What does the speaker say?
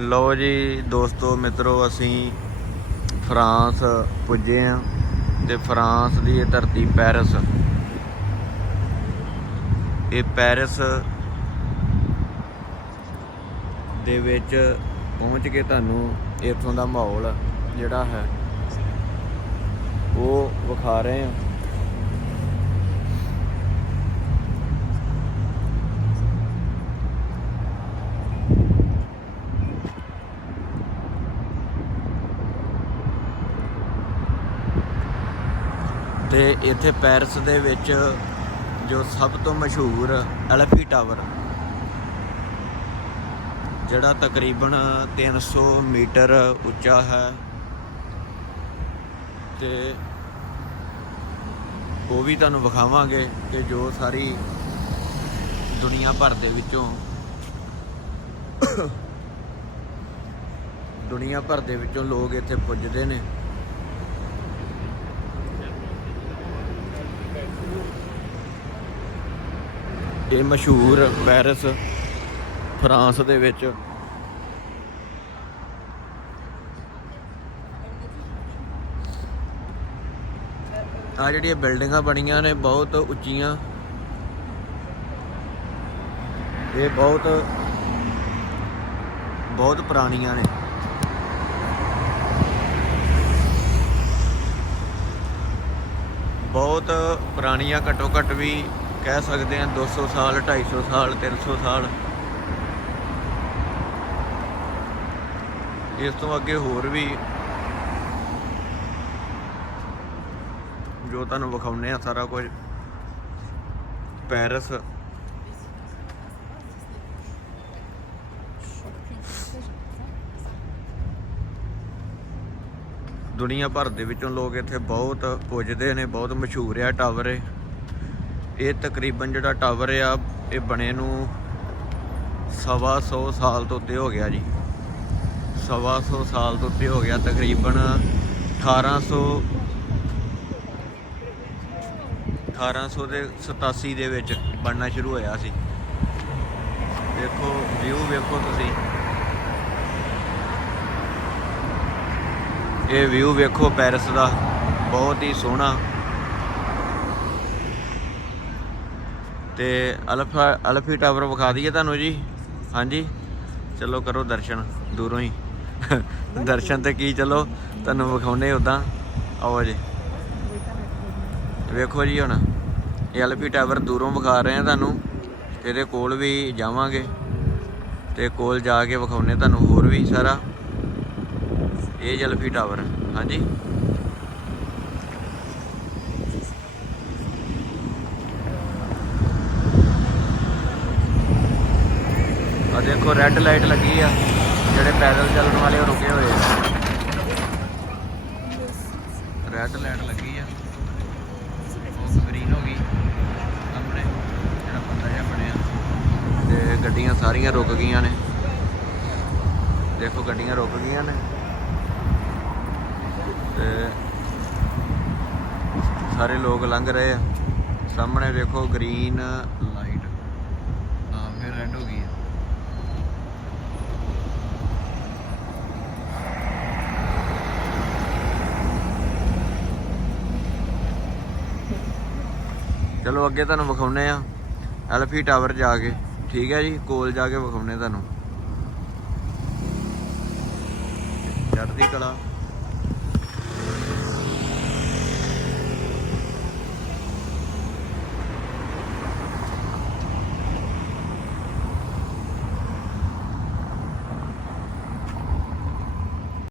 ਲਓ ਜੀ, ਦੋਸਤੋ, ਮਿੱਤਰੋ, ਅਸੀਂ ਫਰਾਂਸ ਪੁੱਜੇ ਆ ਤੇ ਫਰਾਂਸ ਦੀ ਇਹ ਧਰਤੀ ਪੈਰਿਸ। ਇਹ ਪੈਰਿਸ ਦੇ ਵਿੱਚ ਪਹੁੰਚ ਕੇ ਤੁਹਾਨੂੰ ਇੱਥੋਂ ਦਾ ਮਾਹੌਲ ਜਿਹੜਾ ਹੈ, ਉਹ ਵਿਖਾ ਰਹੇ ਆ। ਤੇ ਇੱਥੇ ਪੈਰਿਸ ਦੇ ਵਿੱਚ ਜੋ ਸਭ ਤੋਂ ਮਸ਼ਹੂਰ ਐਲਫੀ ਟਾਵਰ, ਜਿਹੜਾ ਤਕਰੀਬਨ 300 ਮੀਟਰ ਉੱਚਾ ਹੈ ਤੇ ਉਹ ਵੀ ਤੁਹਾਨੂੰ ਵਿਖਾਵਾਂਗੇ ਕਿ ਜੋ ਸਾਰੀ ਦੁਨੀਆ ਭਰ ਦੇ ਵਿੱਚੋਂ ਦੁਨੀਆ ਭਰ ਦੇ ਵਿੱਚੋਂ ਲੋਕ ਇੱਥੇ ਪੁੱਜਦੇ ਨੇ। ਇਹ ਮਸ਼ਹੂਰ ਪੈਰਿਸ, ਫਰਾਂਸ ਦੇ ਵਿੱਚ। ਆ ਜਿਹੜੀਆਂ ਬਿਲਡਿੰਗਾਂ ਬਣੀਆਂ ਨੇ, ਬਹੁਤ ਉੱਚੀਆਂ। ਇਹ ਬਹੁਤ ਬਹੁਤ ਪੁਰਾਣੀਆਂ ਨੇ। ਬਹੁਤ ਪੁਰਾਣੀਆਂ ਘੱਟੋ ਘੱਟ ਵੀ ਕਹਿ ਸਕਦੇ ਆ 200 ਸਾਲ 250 ਸਾਲ 300 ਸਾਲ। ਇਸ ਤੋਂ ਅੱਗੇ ਹੋਰ ਵੀ ਜੋ ਤੁਹਾਨੂੰ ਵਿਖਾਉਨੇ ਆ ਸਾਰਾ ਕੁਝ। ਪੈਰਿਸ। ਦੁਨੀਆ ਭਰ ਦੇ ਵਿੱਚੋਂ ਲੋਕ ਇੱਥੇ ਬਹੁਤ ਪੁੱਜਦੇ ਨੇ, ਬਹੁਤ ਮਸ਼ਹੂਰ ਆ ਟਾਵਰ। ਇਹ ਇਹ ਤਕਰੀਬਨ ਜਿਹੜਾ ਟਾਵਰ ਆ, ਇਹ ਬਣੇ ਨੂੰ ਸਵਾ ਸੌ ਸਾਲ ਤੋਂ ਉੱਤੇ ਹੋ ਗਿਆ ਜੀ। ਸਵਾ ਸੌ ਸਾਲ ਤੋਂ ਉੱਤੇ ਹੋ ਗਿਆ, ਤਕਰੀਬਨ 1800 1800 ਦੇ 87 ਦੇ ਵਿੱਚ ਬਣਨਾ ਸ਼ੁਰੂ ਹੋਇਆ ਸੀ। ਦੇਖੋ ਵਿਊ ਵੇਖੋ ਤੁਸੀਂ। ਇਹ ਵਿਊ ਵੇਖੋ ਪੈਰਿਸ ਦਾ। ਬਹੁਤ ਹੀ ਸੋਹਣਾ। ਤੇ ਅਲਫਾ, ਅਲਫੀ ਟਾਵਰ ਵਿਖਾ ਦਈਏ ਤੁਹਾਨੂੰ ਜੀ। ਹਾਂਜੀ। ਚਲੋ ਕਰੋ ਦਰਸ਼ਨ, ਦੂਰੋਂ ਹੀ। ਦਰਸ਼ਨ ਤੇ ਕੀ ਚਲੋ, ਤੁਹਾਨੂੰ ਵਿਖਾਉਨੇ ਉਦਾਂ ਆਓ ਜੀ। ਵੇਖੋ ਜੀ ਹੁਣ, ਇਹ ਐਲਪੀ ਟਾਵਰ ਦੂਰੋਂ ਵਿਖਾ ਰਹੇ ਆ ਤੁਹਾਨੂੰ। ਇਹਦੇ ਕੋਲ ਵੀ ਜਾਵਾਂਗੇ। ਤੇ ਕੋਲ ਜਾ ਕੇ ਵਿਖਾਉਨੇ ਤੁਹਾਨੂੰ ਹੋਰ ਵੀ ਸਾਰਾ। ਇਹ ਜਲਫੀ ਟਾਵਰ, ਹਾਂਜੀ। ਆ ਦੇਖੋ ਰੈੱਡ ਲਾਈਟ ਲੱਗੀ ਆ। ਜਿਹੜੇ ਪੈਦਲ ਚੱਲਣ ਵਾਲੇ ਉਹ ਰੁਕੇ ਹੋਏ ਆ। ਰੈੱਡ ਲਾਈਟ ਲੱਗੀ ਆ। ਉਹ ਗ੍ਰੀਨ ਹੋ ਗਈ। ਸਾਹਮਣੇ ਜਿਹੜਾ ਬੰਦਾ ਜਿਹਾ ਬਣਿਆ। ਤੇ ਗੱਡੀਆਂ ਸਾਰੀਆਂ ਰੁਕ ਗਈਆਂ ਨੇ। ਦੇਖੋ, ਗੱਡੀਆਂ ਰੁਕ ਗਈਆਂ ਨੇ। ਤੇ ਸਾਰੇ ਲੋਕ ਲੰਘ ਰਹੇ ਆ। ਸਾਹਮਣੇ ਵੇਖੋ ਗ੍ਰੀਨ ਲਾਈਟ ਹਾਂ ਫਿਰ ਰੈੱਡ ਹੋ ਗਈ ਆ ਚਲੋ ਅੱਗੇ ਤੁਹਾਨੂੰ ਵਿਖਾਉਨੇ ਆ ਐਲਫੀ ਟਾਵਰ ਜਾ ਕੇ। ਠੀਕ ਹੈ ਜੀ, ਕੋਲ ਜਾ ਕੇ ਵਿਖਾਉਨੇ ਤੁਹਾਨੂੰ। ਚੜ੍ਹਦੀ ਕਲਾ।